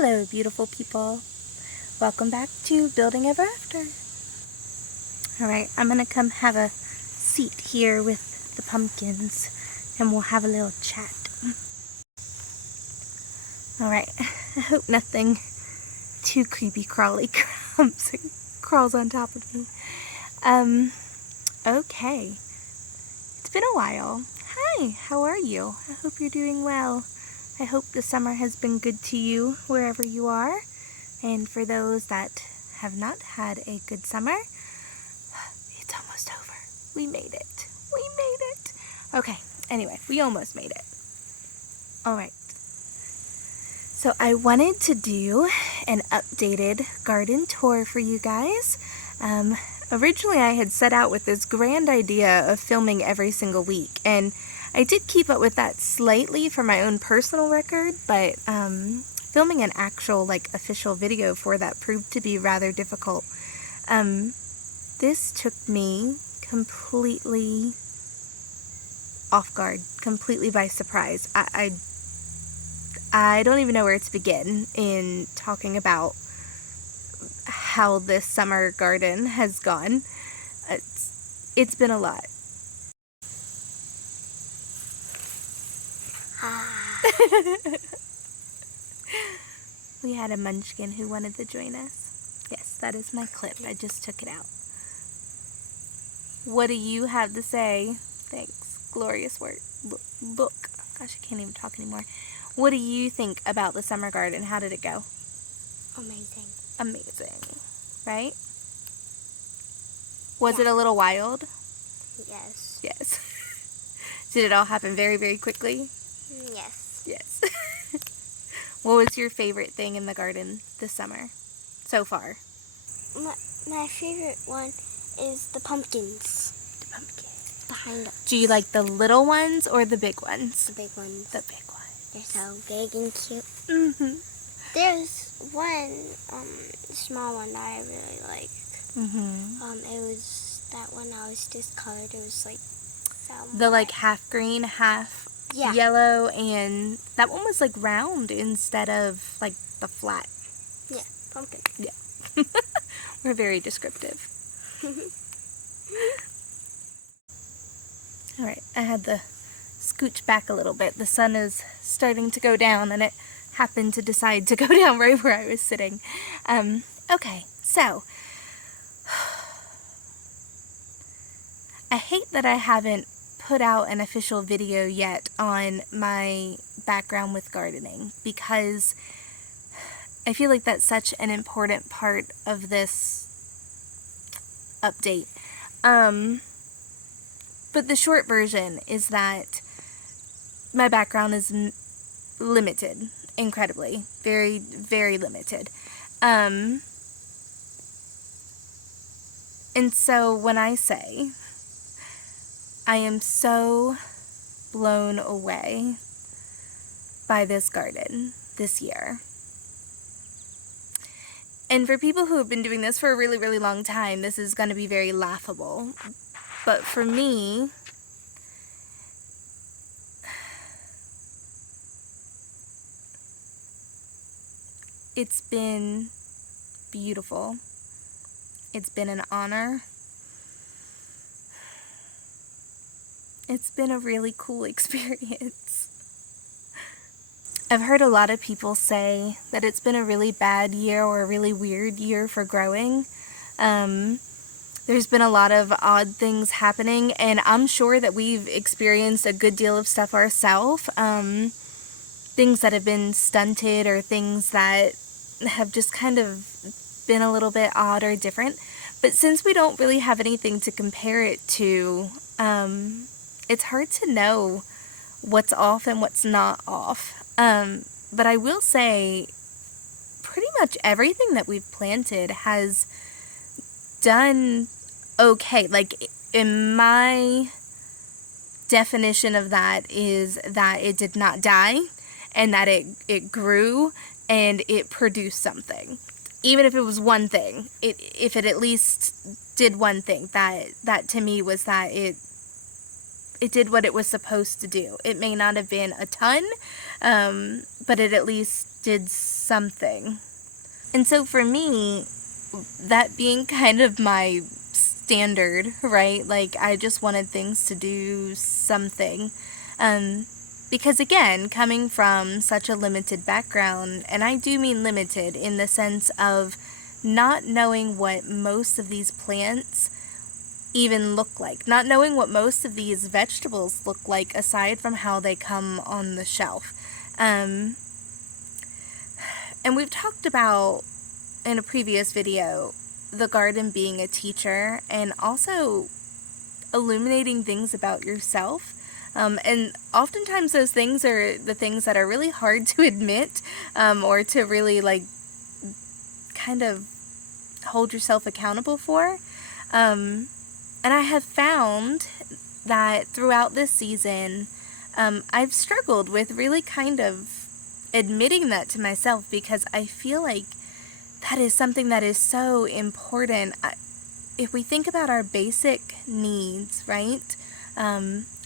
Hello, beautiful people. Welcome back to Building Ever After. Alright, I'm going to come have a seat here with the pumpkins and we'll have a little chat. Alright, I hope nothing too creepy crawly crawls on top of me. Okay. It's been a while. Hi, how are you? I hope you're doing well. I hope the summer has been good to you wherever you are. And for those that have not had a good summer, it's almost over. We made it. We made it. Okay, anyway, we almost made it. Alright. So I wanted to do an updated garden tour for you guys. Originally I had set out with this grand idea of filming every single week, and I did keep up with that slightly for my own personal record, but filming an actual official video for that proved to be rather difficult. This took me completely off guard, completely by surprise. I don't even know where to begin in talking about how this summer garden has gone. It's been a lot. We had a munchkin who wanted to join us. Yes, that is my clip. I just took it out. What do you have to say? Thanks. Glorious work. Look. Gosh, I can't even talk anymore. What do you think about the summer garden? How did it go? Amazing. Amazing. Right? Was it a little wild? Yes. Yes. Did it all happen very, very quickly? Yes. Yes. What was your favorite thing in the garden this summer so far? My favorite one is the pumpkins. The pumpkins. Behind us. Do you like the little ones or the big ones? The big ones. The big ones. They're so big and cute. Mm-hmm. There's one small one that I really like. Mm-hmm. It was that one I was discolored. It was the half green, half yellow, and that one was round instead of the flat. Yeah, pumpkin. Yeah. We're very descriptive. Alright, I had to scooch back a little bit. The sun is starting to go down and it happened to decide to go down right where I was sitting. Okay, so I hate that I haven't put out an official video yet on my background with gardening, because I feel like that's such an important part of this update. But the short version is that my background is limited, incredibly, very, very limited. And so when I say I am so blown away by this garden this year. And for people who have been doing this for a really, really long time, this is going to be very laughable. But for me, it's been beautiful. It's been an honor. It's been a really cool experience. I've heard a lot of people say that it's been a really bad year or a really weird year for growing. There's been a lot of odd things happening, and I'm sure that we've experienced a good deal of stuff ourselves. Things that have been stunted or things that have just kind of been a little bit odd or different. But since we don't really have anything to compare it to, it's hard to know what's off and what's not off. But I will say pretty much everything that we've planted has done okay. In my definition of that is that it did not die, and that it grew and it produced something. Even if it was one thing, if it at least did one thing, that to me was that it did what it was supposed to do. It may not have been a ton, but it at least did something. And so for me, that being kind of my standard, right? Like, I just wanted things to do something. Because again, coming from such a limited background, and I do mean limited in the sense of not knowing what most of these plants even look like, not knowing what most of these vegetables look like aside from how they come on the shelf. And we've talked about in a previous video the garden being a teacher and also illuminating things about yourself. And oftentimes those things are the things that are really hard to admit, or to really like kind of hold yourself accountable for. And I have found that throughout this season, I've struggled with really kind of admitting that to myself, because I feel like that is something that is so important. If we think about our basic needs, right?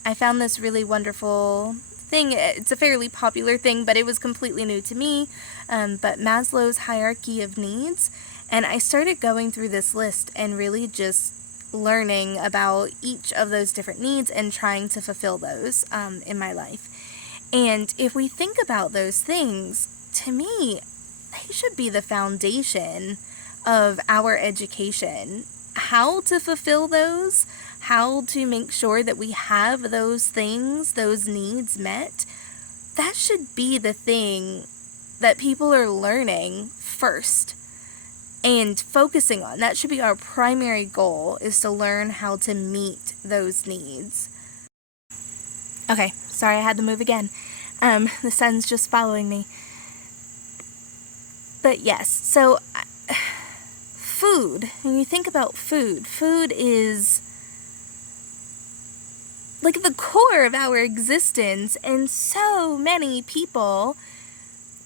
I found this really wonderful thing. It's a fairly popular thing, but it was completely new to me. But Maslow's hierarchy of needs. And I started going through this list and really just learning about each of those different needs and trying to fulfill those in my life. And if we think about those things, to me, they should be the foundation of our education. How to fulfill those, how to make sure that we have those things, those needs met, that should be the thing that people are learning first and focusing on. That should be our primary goal, is to learn how to meet those needs. Okay, sorry I had to move again. The sun's just following me. But yes, so food, when you think about food, food is like the core of our existence, and so many people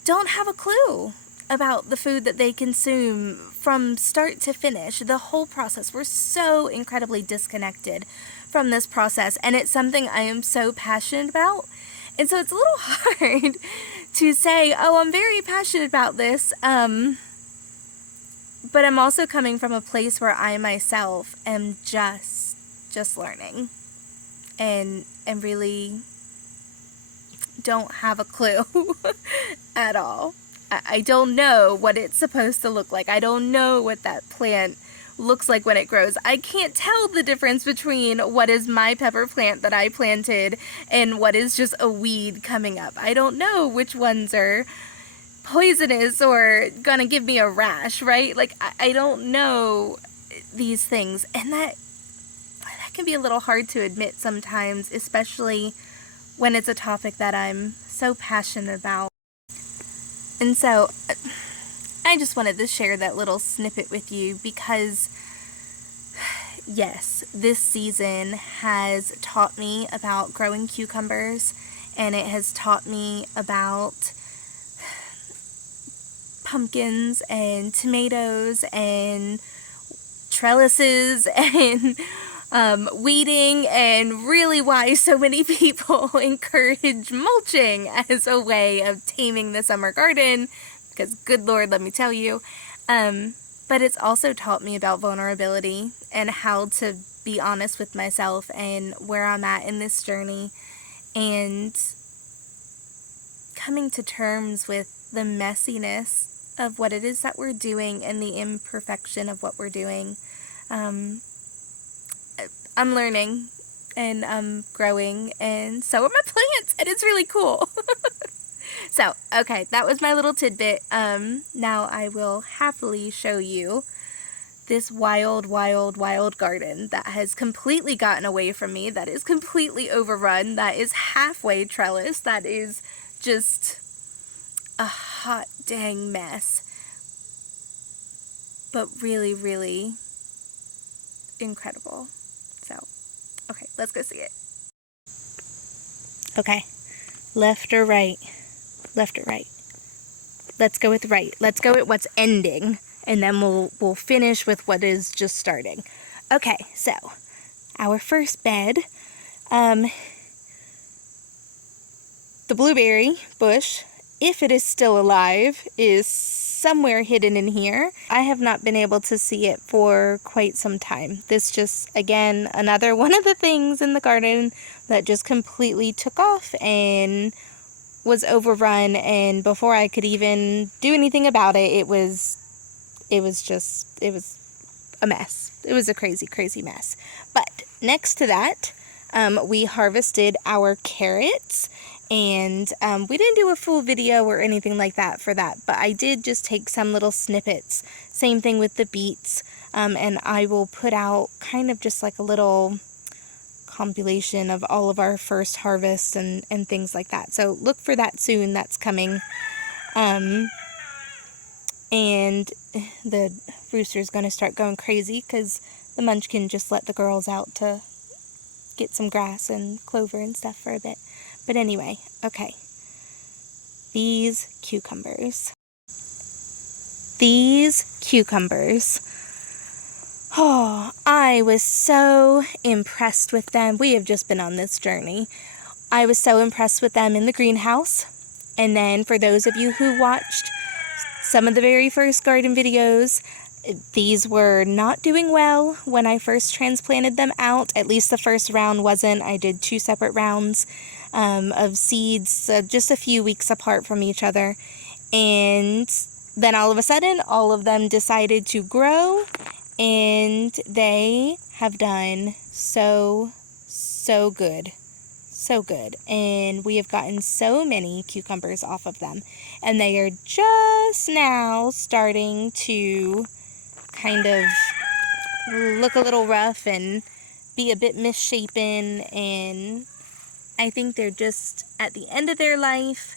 don't have a clue about the food that they consume from start to finish, the whole process. We're so incredibly disconnected from this process, and it's something I am so passionate about. And so it's a little hard to say, oh, I'm very passionate about this, but I'm also coming from a place where I myself am just learning and really don't have a clue at all. I don't know what it's supposed to look like. I don't know what that plant looks like when it grows. I can't tell the difference between what is my pepper plant that I planted and what is just a weed coming up. I don't know which ones are poisonous or gonna give me a rash, right? Like, I don't know these things, and that can be a little hard to admit sometimes, especially when it's a topic that I'm so passionate about. And so I just wanted to share that little snippet with you because, yes, this season has taught me about growing cucumbers, and it has taught me about pumpkins and tomatoes and trellises and weeding, and really why so many people encourage mulching as a way of taming the summer garden, because good Lord, let me tell you. But it's also taught me about vulnerability and how to be honest with myself and where I'm at in this journey, and coming to terms with the messiness of what it is that we're doing and the imperfection of what we're doing. I'm learning and I'm growing, and so are my plants, and it's really cool. So, okay, that was my little tidbit. Now I will happily show you this wild garden that has completely gotten away from me, that is completely overrun, that is halfway trellis, that is just a hot dang mess. But really, really incredible. So, okay, let's go see it. Okay, left or right? Left or right? Let's go with right. Let's go with what's ending, and then we'll finish with what is just starting. Okay, so our first bed, the blueberry bush, if it is still alive, is somewhere hidden in here. I have not been able to see it for quite some time. This just, again, another one of the things in the garden that just completely took off and was overrun, and before I could even do anything about it, it was a mess. It was a crazy, crazy mess. But next to that, we harvested our carrots, and we didn't do a full video or anything like that for that, but I did just take some little snippets. Same thing with the beets, and I will put out kind of just like a little compilation of all of our first harvests and things like that. So look for that soon. That's coming. And the rooster's going to start going crazy because the munchkin just let the girls out to get some grass and clover and stuff for a bit. But anyway, okay. These cucumbers. Oh, I was so impressed with them. We have just been on this journey. I was so impressed with them in the greenhouse. And then for those of you who watched some of the very first garden videos, these were not doing well when I first transplanted them out. At least the first round wasn't. I did 2 separate rounds of seeds, just a few weeks apart from each other. And then all of a sudden, all of them decided to grow, and they have done so good. So good. And we have gotten so many cucumbers off of them. And they are just now starting to kind of look a little rough and be a bit misshapen, and I think they're just at the end of their life.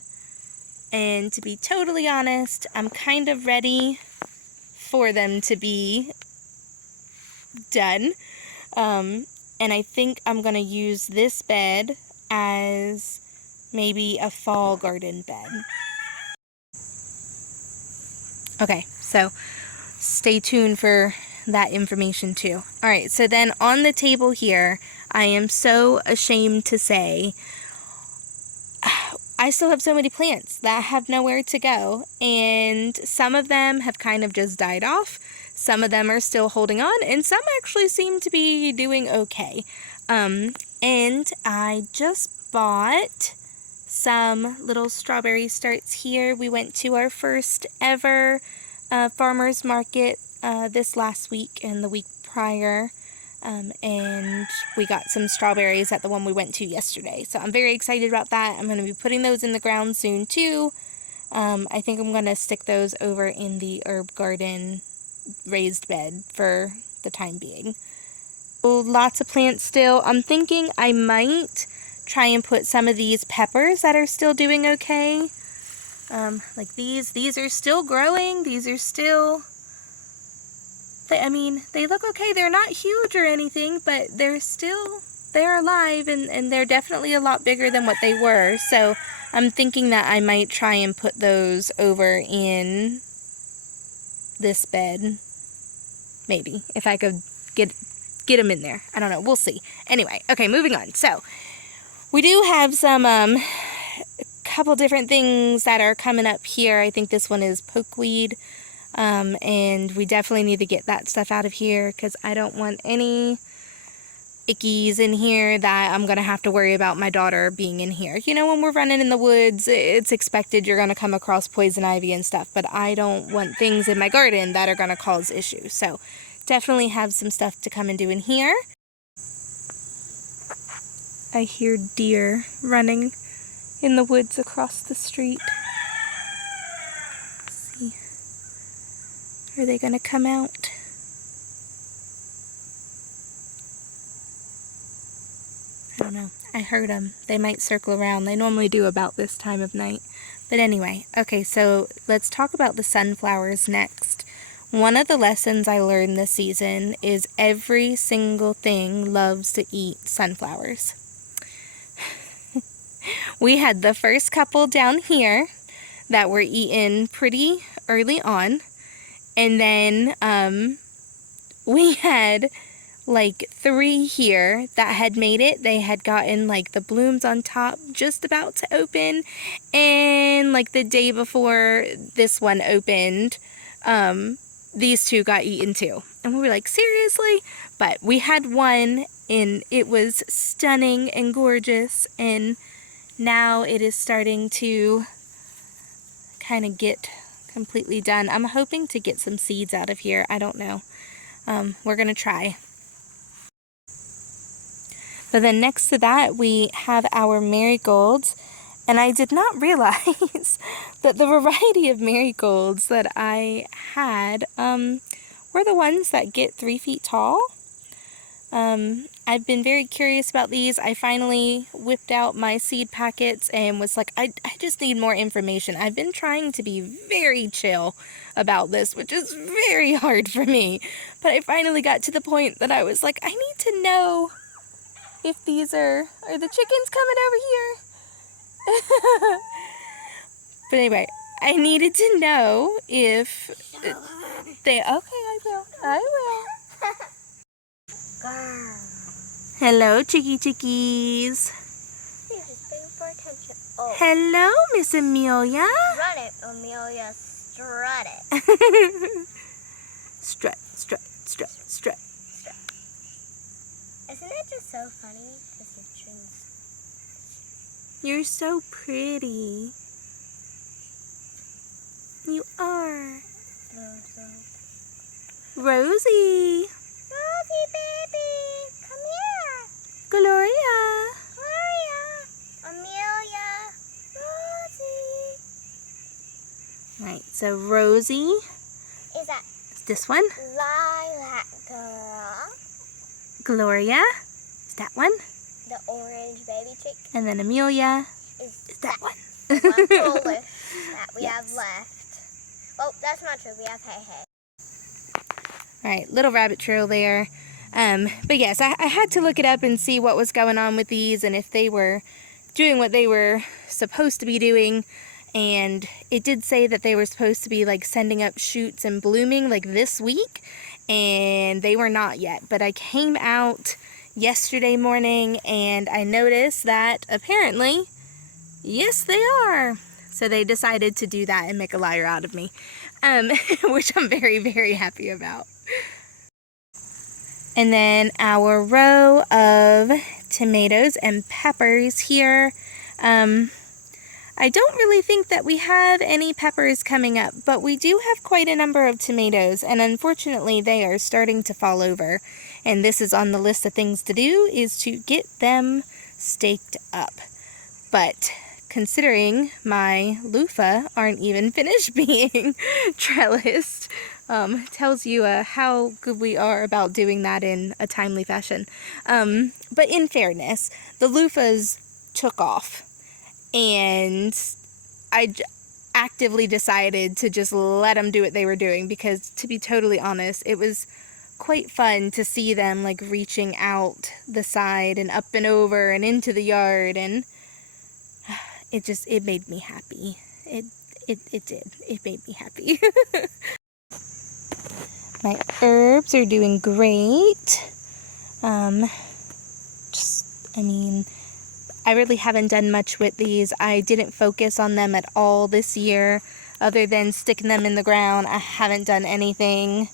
And to be totally honest, I'm kind of ready for them to be done. And I think I'm going to use this bed as maybe a fall garden bed. Okay, so stay tuned for that information too. Alright, so then on the table here, I am so ashamed to say, I still have so many plants that have nowhere to go, and some of them have kind of just died off, some of them are still holding on, and some actually seem to be doing okay. And I just bought some little strawberry starts here. We went to our first ever farmer's market this last week and the week prior, and we got some strawberries at the one we went to yesterday. So I'm very excited about that. I'm going to be putting those in the ground soon too. I think I'm going to stick those over in the herb garden raised bed for the time being. Lots of plants still. I'm thinking I might try and put some of these peppers that are still doing okay. Like these are still growing. These are still, I mean, they look okay. They're not huge or anything, but they're alive, and they're definitely a lot bigger than what they were. So I'm thinking that I might try and put those over in this bed. Maybe, if I could get them in there. I don't know. We'll see. Anyway, okay, moving on. So we do have some couple different things that are coming up here. I think this one is pokeweed, and we definitely need to get that stuff out of here because I don't want any ickies in here that I'm gonna have to worry about my daughter being in here. You know, when we're running in the woods, it's expected you're gonna come across poison ivy and stuff, but I don't want things in my garden that are gonna cause issues. So definitely have some stuff to come and do in here. I hear deer running in the woods across the street. Let's see. Are they gonna come out? I don't know. I heard them. They might circle around. They normally do about this time of night. But anyway, okay, so let's talk about the sunflowers next. One of the lessons I learned this season is every single thing loves to eat sunflowers. We had the first couple down here that were eaten pretty early on. And then we had like 3 here that had made it. They had gotten like the blooms on top just about to open, and like the day before this one opened, these 2 got eaten too. And we were like, seriously? But we had one, and it was stunning and gorgeous, and now it is starting to kind of get completely done. I'm hoping to get some seeds out of here. I don't know. We're gonna try. But then next to that, we have our marigolds, and I did not realize that the variety of marigolds that I had were the ones that get 3 feet tall. I've been very curious about these. I finally whipped out my seed packets and was like, I just need more information. I've been trying to be very chill about this, which is very hard for me. But I finally got to the point that I was like, I need to know if these are the chickens coming over here? But anyway, I needed to know if they, okay, I will. Hello, chickies. Oh. Hello, Miss Amelia. Run it, Amelia. Strut it. Strut, strut, strut, strut. Isn't it just so funny to see trees? You're so pretty. You are. Rosie. Rosie, baby, come here. Gloria. Gloria, Amelia, Rosie. Right, so Rosie Is that is this one. lilac girl? Gloria is that one. The orange baby chick And then Amelia is is that one. the one fullest that we Yes. have left. Well, that's not true. We have Hey Hey. Alright, little rabbit trail there. But yes, I had to look it up and see what was going on with these and if they were doing what they were supposed to be doing. And it did say that they were supposed to be like sending up shoots and blooming like this week, and they were not yet. But I came out yesterday morning and I noticed that apparently, yes, they are. So they decided to do that and make a liar out of me, which I'm very, very happy about. And then our row of tomatoes and peppers here. I don't really think that we have any peppers coming up, but we do have quite a number of tomatoes, and unfortunately they are starting to fall over. And this is on the list of things to do, is to get them staked up. But considering my loofah aren't even finished being trellised, tells you how good we are about doing that in a timely fashion. But in fairness, the loofahs took off, and I actively decided to just let them do what they were doing, because to be totally honest, it was quite fun to see them like reaching out the side and up and over and into the yard, and it made me happy. It did. It made me happy. My herbs are doing great. I really haven't done much with these. I didn't focus on them at all this year, other than sticking them in the ground. I haven't done anything,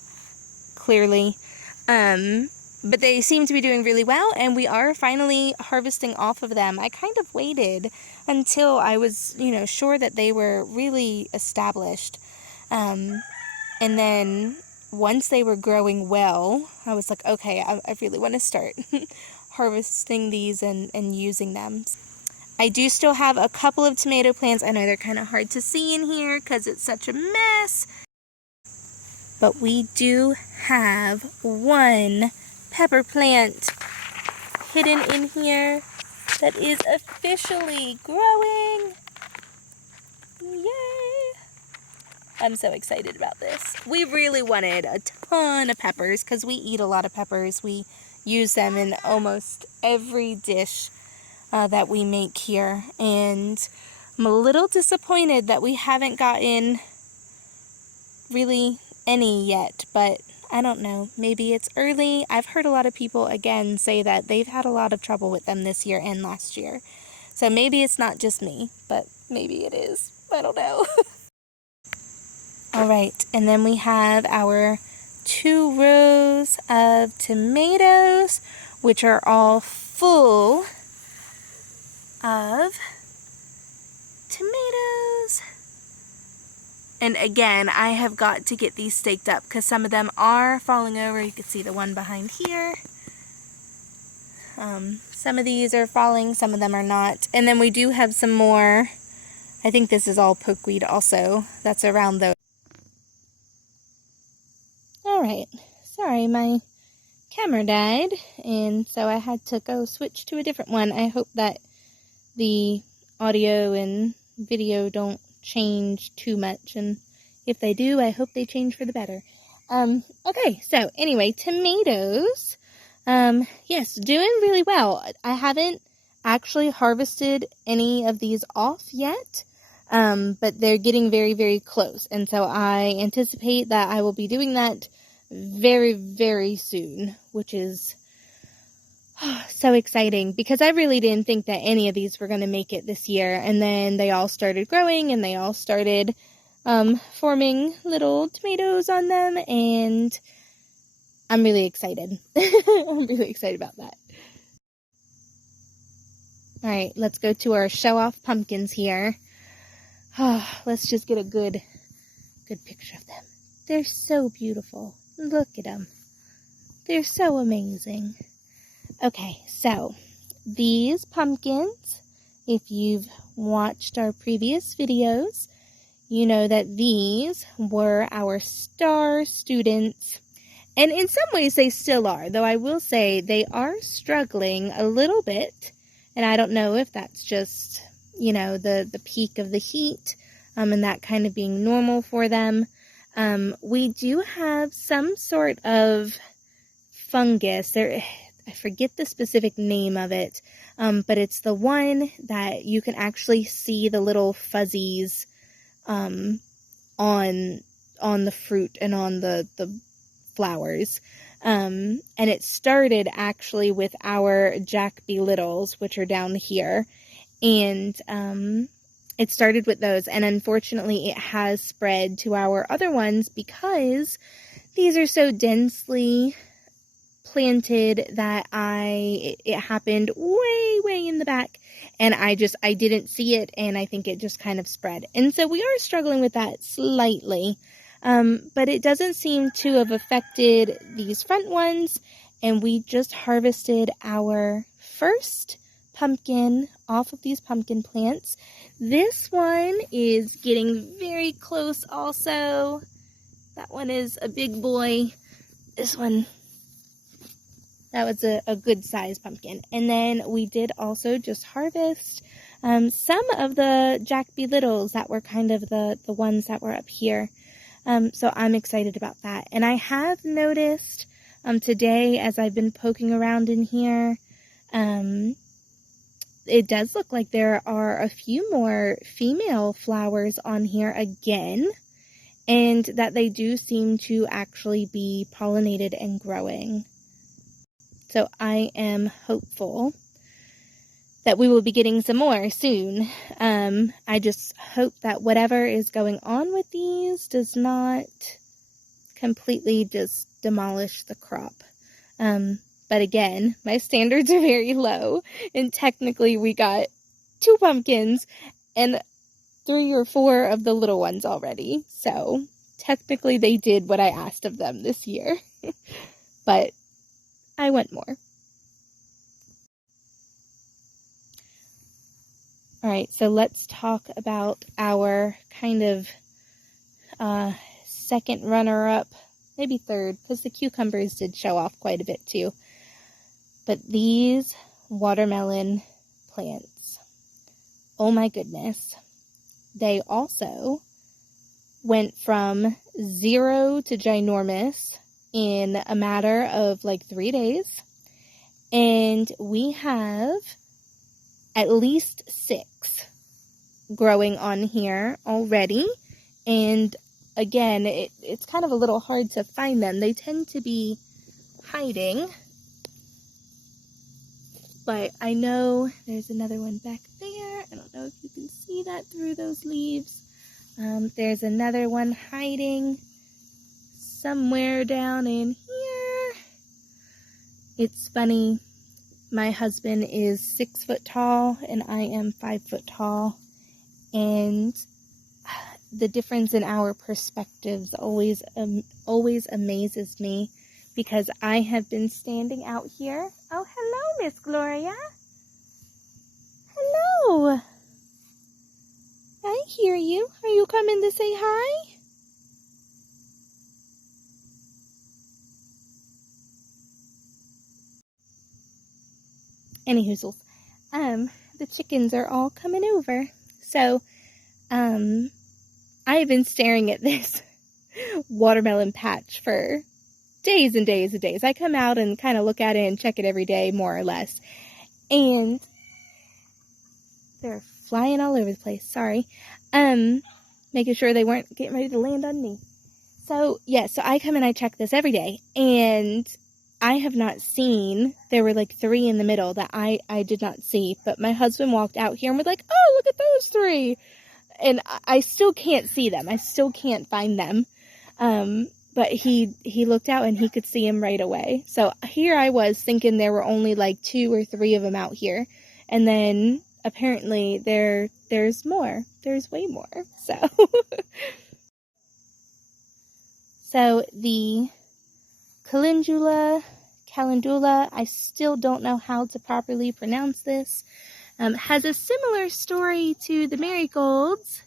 clearly. But they seem to be doing really well, and we are finally harvesting off of them. I kind of waited until I was, sure that they were really established. And then once they were growing well, I was like, okay, I really want to start harvesting these and using them. I do still have a couple of tomato plants. I know they're kind of hard to see in here because it's such a mess. But we do have one pepper plant hidden in here that is officially growing. Yay! I'm so excited about this. We really wanted a ton of peppers because we eat a lot of peppers. We use them in almost every dish that we make here. And I'm a little disappointed that we haven't gotten really any yet, but I don't know, maybe it's early. I've heard a lot of people again say that they've had a lot of trouble with them this year and last year. So maybe it's not just me, but maybe it is. I don't know. All right, and then we have our 2 rows of tomatoes, which are all full of tomatoes. And again, I have got to get these staked up because some of them are falling over. You can see the one behind here. Some of these are falling, some of them are not. And then we do have some more. I think this is all pokeweed also. That's around those. Alright, sorry, my camera died, and so I had to go switch to a different one. I hope that the audio and video don't change too much, and if they do, I hope they change for the better. Okay, so anyway, tomatoes, yes, doing really well. I haven't actually harvested any of these off yet, but they're getting very, very close, and so I anticipate that I will be doing that very, very soon, which is so exciting because I really didn't think that any of these were going to make it this year, and then they all started growing and they all started forming little tomatoes on them, and I'm really excited. I'm really excited about that. Alright, let's go to our show-off pumpkins here. Let's just get a good picture of them. They're so beautiful. Look at them. They're so amazing. Okay, so these pumpkins, if you've watched our previous videos, you know that these were our star students. And in some ways they still are, though I will say they are struggling a little bit. And I don't know if that's just, you know, the peak of the heat, and that kind of being normal for them. We do have some sort of fungus. I forget the specific name of it, but it's the one that you can actually see the little fuzzies on the fruit and on the flowers. And it started actually with our Jack B. Littles, which are down here. And it started with those, and unfortunately it has spread to our other ones because these are so densely planted that it happened way in the back, and I didn't see it, and I think it just kind of spread. And so we are struggling with that slightly, but it doesn't seem to have affected these front ones, and we just harvested our first pumpkin off of these pumpkin plants. This one is getting very close also. That one is a big boy. This one, that was a good size pumpkin. And then we did also just harvest some of the Jack B. Littles that were kind of the ones that were up here. So I'm excited about that. And I have noticed today as I've been poking around in here, it does look like there are a few more female flowers on here again, and that they do seem to actually be pollinated and growing. So I am hopeful that we will be getting some more soon. I just hope that whatever is going on with these does not completely just demolish the crop. But again, my standards are very low, and technically we got 2 pumpkins and 3 or 4 of the little ones already. So technically they did what I asked of them this year, but I want more. Alright, so let's talk about our kind of second runner-up, maybe third, because the cucumbers did show off quite a bit too. But these watermelon plants, oh my goodness, they also went from 0 to ginormous in a matter of like 3 days. And we have at least 6 growing on here already. And again, it's kind of a little hard to find them. They tend to be hiding. But I know there's another one back there. I don't know if you can see that through those leaves. There's another one hiding somewhere down in here. It's funny. My husband is 6 foot tall and I am 5 foot tall. And the difference in our perspectives always amazes me, because I have been standing out here. Oh, hello, Miss Gloria. Hello. I hear you. Are you coming to say hi? Anyhoozles. The chickens are all coming over. So, I have been staring at this watermelon patch for days and days and days. I come out and kind of look at it and check it every day, more or less. And they're flying all over the place. Sorry. Making sure they weren't getting ready to land on me. So, yeah, so I come and I check this every day. And I have not seen, there were like 3 in the middle that I did not see. But my husband walked out here and was like, oh, look at those 3. And I still can't see them. I still can't find them. But he looked out and he could see them right away. So here I was thinking there were only like 2 or 3 of them out here. And then apparently there's more. There's way more. So, so the calendula, I still don't know how to properly pronounce this, has a similar story to the marigolds.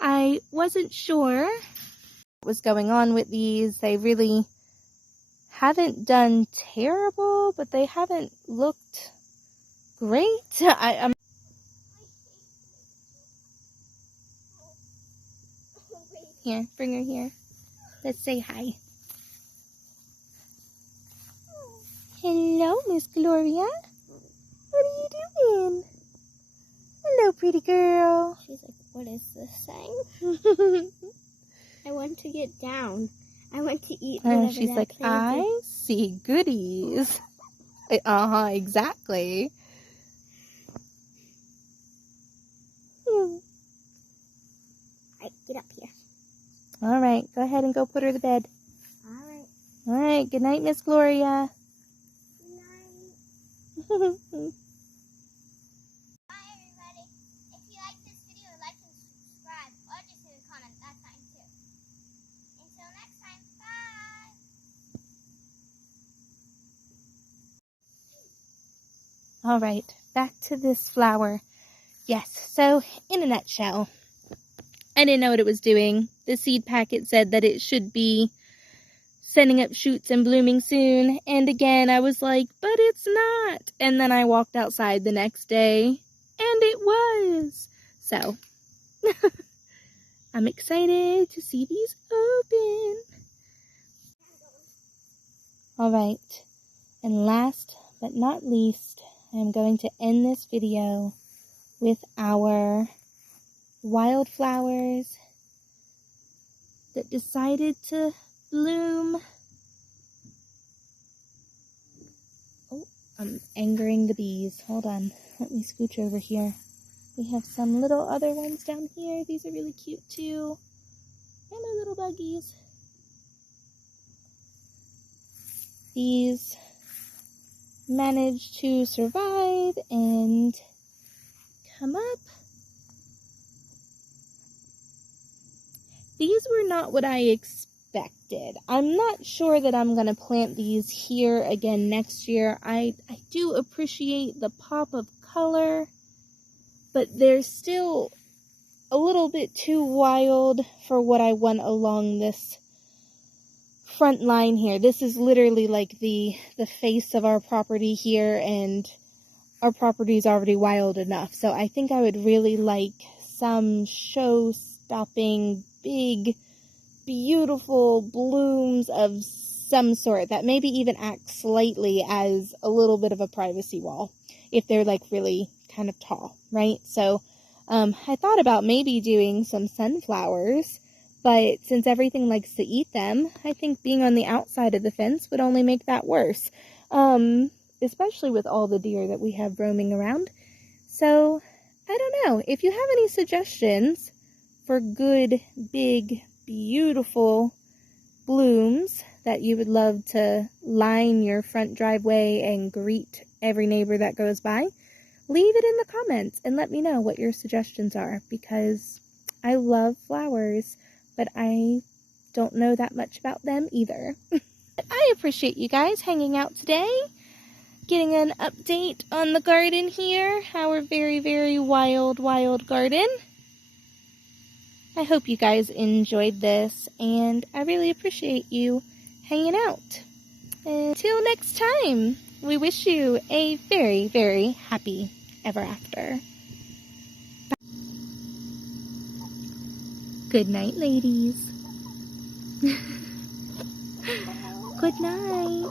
I wasn't sure what was going on with these. They really haven't done terrible, but they haven't looked great. I'm here, bring her here. Let's say hi. Hello, Miss Gloria. What are you doing? Hello, pretty girl. She's like, what is this saying? I want to get down. I want to eat whatever she's that like, plant is. I see goodies. Exactly. Alright, get up here. All right, go ahead and go put her to bed. Alright. All right, good night, Miss Gloria. Good night. Hi, everybody. If you like this video, like and subscribe, or just leave a comment. That's fine, too. Until next time, bye. All right, back to this flower. Yes, so in a nutshell, I didn't know what it was doing. The seed packet said that it should be sending up shoots and blooming soon. And again, I was like, but it's not. And then I walked outside the next day, and it was. So, I'm excited to see these open. All right, and last but not least, I'm going to end this video with our wildflowers that decided to bloom. Oh, I'm angering the bees. Hold on. Let me scooch over here. We have some little other ones down here. These are really cute too. And our little buggies. These managed to survive and come up. These were not what I expected. I'm not sure that I'm going to plant these here again next year. I do appreciate the pop of color, but they're still a little bit too wild for what I want along this front line here. This is literally like the face of our property here, and our property is already wild enough. So I think I would really like some show-stopping, big, beautiful blooms of some sort that maybe even act slightly as a little bit of a privacy wall if they're like really kind of tall, right? So I thought about maybe doing some sunflowers, but since everything likes to eat them, I think being on the outside of the fence would only make that worse, especially with all the deer that we have roaming around. So, I don't know. If you have any suggestions for good, big, beautiful blooms that you would love to line your front driveway and greet every neighbor that goes by, leave it in the comments and let me know what your suggestions are, because I love flowers, but I don't know that much about them either. I appreciate you guys hanging out today, getting an update on the garden here, our very, very wild garden. I hope you guys enjoyed this, and I really appreciate you hanging out. Until next time, we wish you a very, very happy ever after. Good night, ladies. Good night.